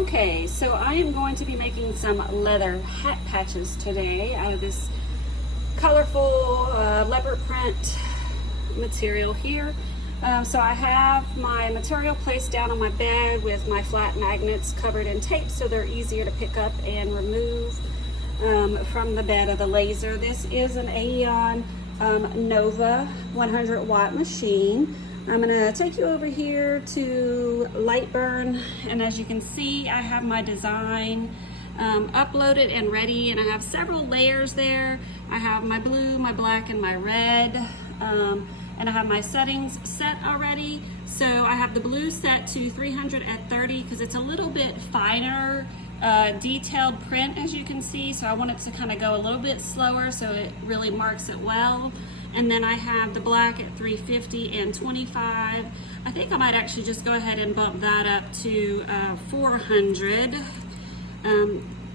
Okay, so I am going to be making some leather hat patches today out of this colorful leopard print material here. So I have my material placed down on my bed with my flat magnets covered in tape so they're easier to pick up and remove from the bed of the laser. This is an Aeon Nova 100 watt machine. I'm gonna take you over here to Lightburn, and as you can see, I have my design uploaded and ready, and I have several layers there. I have my blue, my black, and my red, and I have my settings set already. So I have the blue set to 300 at 30 because it's a little bit finer, detailed print, as you can see, so I want it to kind of go a little bit slower so it really marks it well. And then I have the black at 350 and 25. I think I might actually just go ahead and bump that up to 400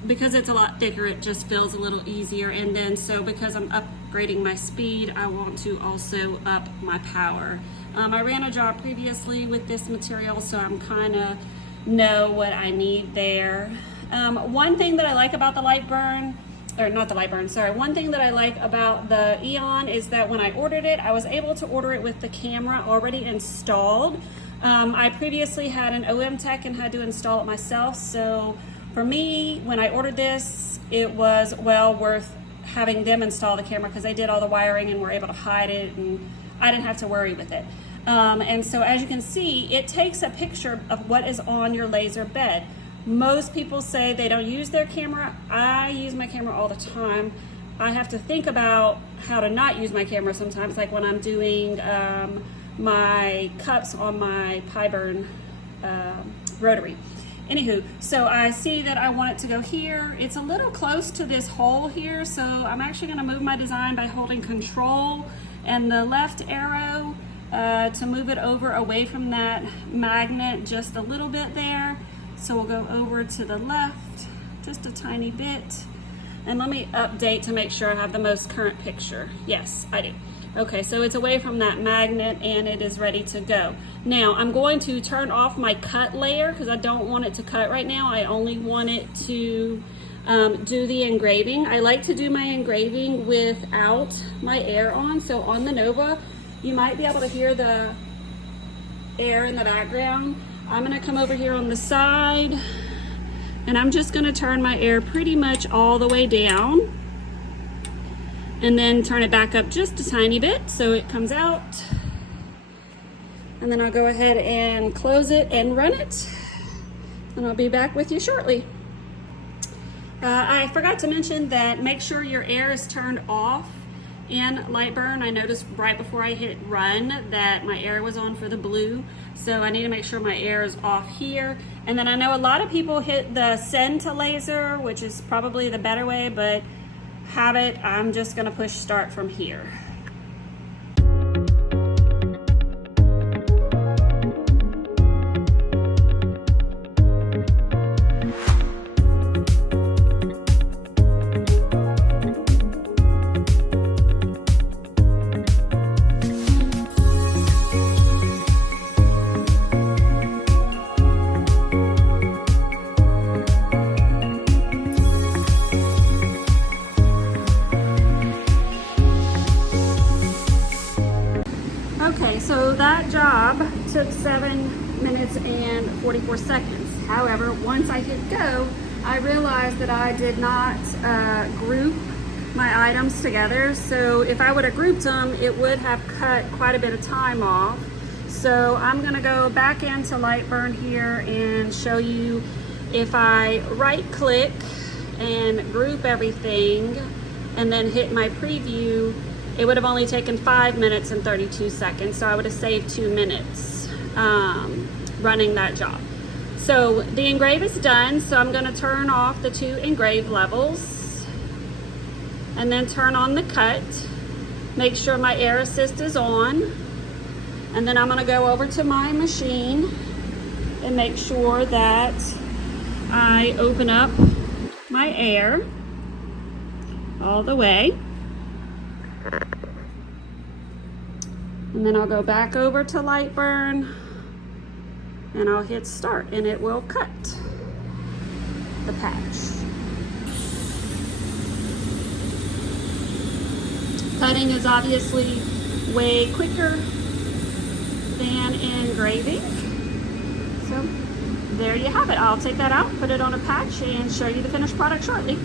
because it's a lot thicker, it just feels a little easier. And then so because I'm upgrading my speed, I want to also up my power. I ran a job previously with this material, so I'm kind of know what I need there. One thing that I like about the Lightburn, or not the Lightburn, sorry. One thing that I like about the Aeon is that when I ordered it, I was able to order it with the camera already installed. I previously had an OM tech and had to install it myself. So for me, when I ordered this, it was well worth having them install the camera because they did all the wiring and were able to hide it, and I didn't have to worry with it. And so as you can see, it takes a picture of what is on your laser bed. Most people say they don't use their camera. I use my camera all the time. I have to think about how to not use my camera sometimes, like when I'm doing my cups on my Pyburn rotary. Anywho, so I see that I want it to go here. It's a little close to this hole here, so I'm actually gonna move my design by holding Control and the left arrow to move it over away from that magnet just a little bit there. So we'll go over to the left just a tiny bit, and let me update to make sure I have the most current picture. Yes, I do. Okay, so it's away from that magnet and it is ready to go. Now I'm going to turn off my cut layer because I don't want it to cut right now. I only want it to do the engraving. I like to do my engraving without my air on. So on the Nova, you might be able to hear the air in the background. I'm gonna come over here on the side, and I'm just gonna turn my air pretty much all the way down and then turn it back up just a tiny bit so it comes out. And then I'll go ahead and close it and run it, and I'll be back with you shortly. I forgot to mention that make sure your air is turned off in Lightburn. I noticed right before I hit run that my air was on for the blue, so I need to make sure my air is off here. And then I know a lot of people hit the send to laser, which is probably the better way, but have it. I'm just gonna push start from here. Okay, so that job took 7 minutes and 44 seconds. However, once I hit go, I realized that I did not group my items together. So if I would have grouped them, it would have cut quite a bit of time off. So I'm gonna go back into Lightburn here and show you if I right click and group everything and then hit my preview, it would have only taken 5 minutes and 32 seconds, so I would have saved 2 minutes running that job. So the engrave is done, so I'm gonna turn off the 2 engrave levels and then turn on the cut. Make sure my air assist is on, and then I'm gonna go over to my machine and make sure that I open up my air all the way. And then I'll go back over to Lightburn and I'll hit start and it will cut. the patch. Cutting is obviously way quicker than engraving. So there you have it. I'll take that out, put it on a patch, and show you the finished product shortly.